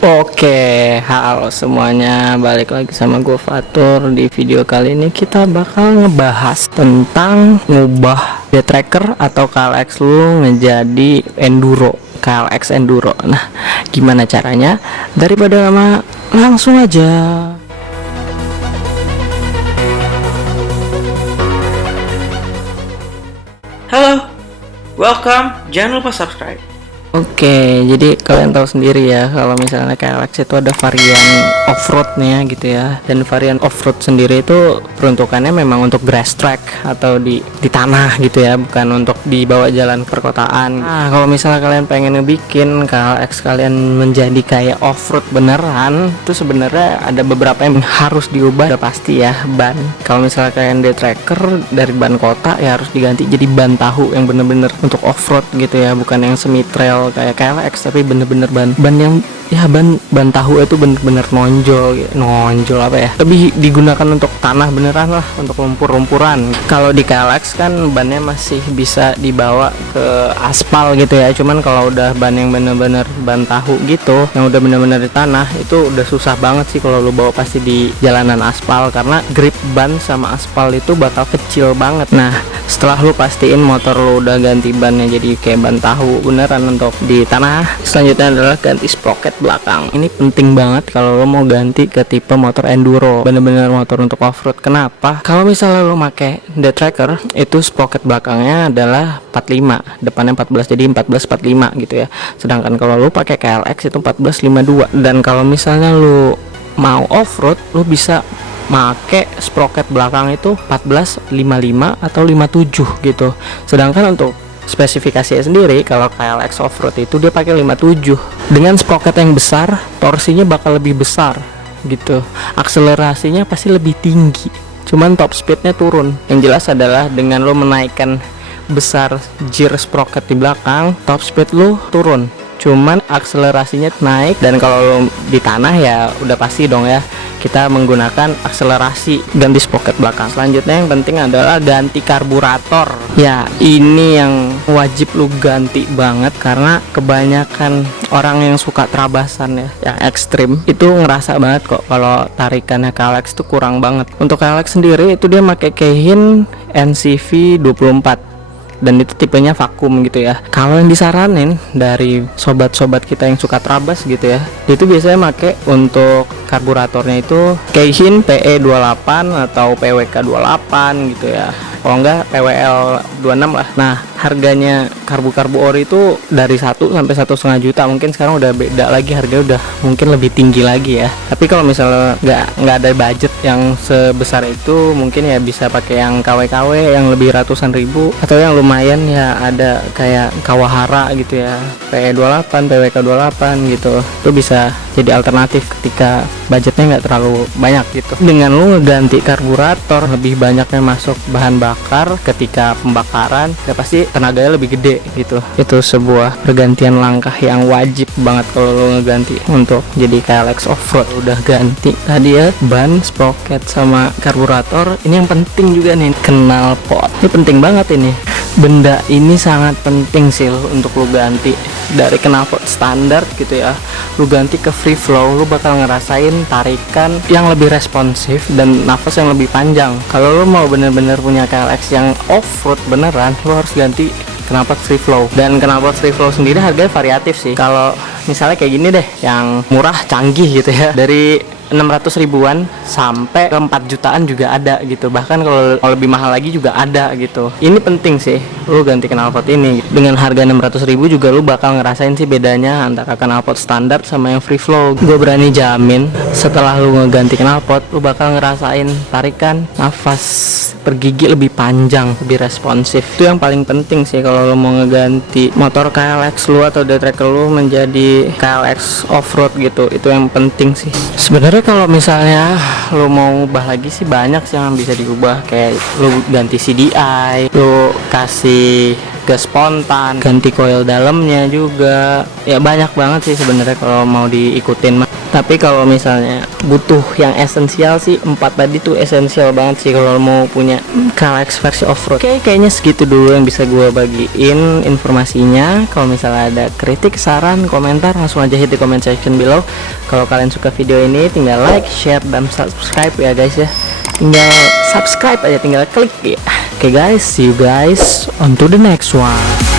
Oke, halo semuanya, balik lagi sama gue Fatur. Di video kali ini kita bakal ngebahas tentang ngubah day tracker atau KLX lu menjadi enduro, KLX enduro. Nah, gimana caranya? Daripada lama, langsung aja. Halo, welcome. Jangan lupa subscribe. Oke, jadi kalian tahu sendiri ya kalau misalnya KLX itu ada varian off-roadnya gitu ya. Dan varian off-road sendiri itu peruntukannya memang untuk grass track atau di tanah gitu ya, bukan untuk dibawa jalan perkotaan. Nah, kalau misalnya kalian pengen ngebikin KLX kalian menjadi kayak off-road beneran, itu sebenarnya ada beberapa yang harus diubah. Udah pasti ya, ban. Kalau misalnya kalian day tracker dari ban kota ya harus diganti jadi ban tahu yang bener-bener untuk off-road gitu ya, bukan yang semi trail kayak KLX, tapi bener-bener ban yang ya ban tahu itu bener-bener nonjol apa ya, lebih digunakan untuk tanah beneran lah, untuk lumpur-lumpuran. Kalau di KLX kan bannya masih bisa dibawa ke aspal gitu ya, cuman kalau udah ban yang bener-bener ban tahu gitu yang udah bener-bener di tanah itu udah susah banget sih kalau lu bawa pasti di jalanan aspal, karena grip ban sama aspal itu bakal kecil banget. Nah, setelah lu pastiin motor lu udah ganti bannya jadi kayak ban tahu beneran untuk di tanah, selanjutnya adalah ganti sprocket belakang. Ini penting banget kalau lo mau ganti ke tipe motor enduro, bener-bener motor untuk off-road. Kenapa? Kalau misalnya lo make day tracker itu sprocket belakangnya adalah 45, depannya 14, jadi 1445 gitu ya. Sedangkan kalau lo pakai KLX itu 1452. Dan kalau misalnya lo mau off-road, lo bisa make sprocket belakang itu 1455 atau 57 gitu. Sedangkan untuk spesifikasinya sendiri, kalau KLX off-road itu dia pakai 57 dengan sprocket yang besar, torsinya bakal lebih besar gitu, akselerasinya pasti lebih tinggi, cuman top speednya turun. Yang jelas adalah dengan lo menaikkan besar gear sprocket di belakang, top speed lo turun, cuman akselerasinya naik. Dan kalau lo di tanah ya udah pasti dong ya, kita menggunakan akselerasi ganti sprocket belakang. Selanjutnya yang penting adalah ganti karburator. Ya, ini yang wajib lu ganti banget, karena kebanyakan orang yang suka terabasan ya, yang ekstrim itu ngerasa banget kok kalau tarikannya KLX itu kurang banget. Untuk KLX sendiri itu dia pakai Keihin NCV 24 dan itu tipenya vakum gitu ya. Kalau yang disaranin dari sobat-sobat kita yang suka terabas gitu ya, itu biasanya make untuk karburatornya itu Keihin PE28 atau PWK28 gitu ya, kalau enggak PWL 26 lah. Nah, harganya karbu ori itu dari 1 sampai 1,5 juta. Mungkin sekarang udah beda lagi, harganya udah mungkin lebih tinggi lagi ya. Tapi kalau misalnya nggak ada budget yang sebesar itu, mungkin ya bisa pakai yang KW-KW yang lebih ratusan ribu, atau yang lumayan ya ada kayak Kawahara gitu ya, PE28, PWK28 gitu. Itu bisa jadi alternatif ketika budgetnya nggak terlalu banyak gitu. Dengan lu ngeganti karburator, lebih banyaknya masuk bahan bakar ketika pembakaran, ya pasti tenaganya lebih gede gitu. Itu sebuah pergantian langkah yang wajib banget kalau lo ngeganti untuk jadi KLX off-road. Udah ganti tadi ya ban, sprocket sama karburator. Ini yang penting juga nih, knalpot. Ini penting banget ini. Benda ini sangat penting sih untuk lo ganti dari knalpot standar gitu ya, lu ganti ke free flow, lu bakal ngerasain tarikan yang lebih responsif dan nafas yang lebih panjang. Kalau lu mau bener-bener punya KLX yang off-road beneran, lu harus ganti knalpot free flow. Dan knalpot free flow sendiri harganya variatif sih. Kalau misalnya kayak gini deh, yang murah canggih gitu ya, dari 600 ribuan sampai ke 4 jutaan juga ada gitu. Bahkan kalau lebih mahal lagi juga ada gitu. Ini penting sih lu ganti knalpot ini. Dengan harga 600 ribu juga lu bakal ngerasain sih bedanya antara knalpot standar sama yang free flow. Gue berani jamin setelah lu ngeganti knalpot, lu bakal ngerasain tarikan nafas per gigi lebih panjang, lebih responsif. Itu yang paling penting sih kalau lu mau ngeganti motor KLX lu atau day tracker lu menjadi KLX off-road gitu. Itu yang penting sih. Sebenarnya kalau misalnya lo mau ubah lagi sih banyak sih yang bisa diubah, kayak lo ganti CDI, lo kasih gas spontan, ganti coil dalamnya juga. Ya banyak banget sih sebenarnya kalau mau diikutin mah. Tapi kalau misalnya butuh yang esensial sih, 4 tadi tuh esensial banget sih kalau mau punya KLX versi off-road. Oke, kayaknya segitu dulu yang bisa gue bagiin informasinya. Kalau misalnya ada kritik, saran, komentar, langsung aja hit di comment section below. Kalau kalian suka video ini, tinggal like, share, dan subscribe ya guys ya. Tinggal subscribe aja, tinggal klik ya. Oke guys, see you guys on to the next one.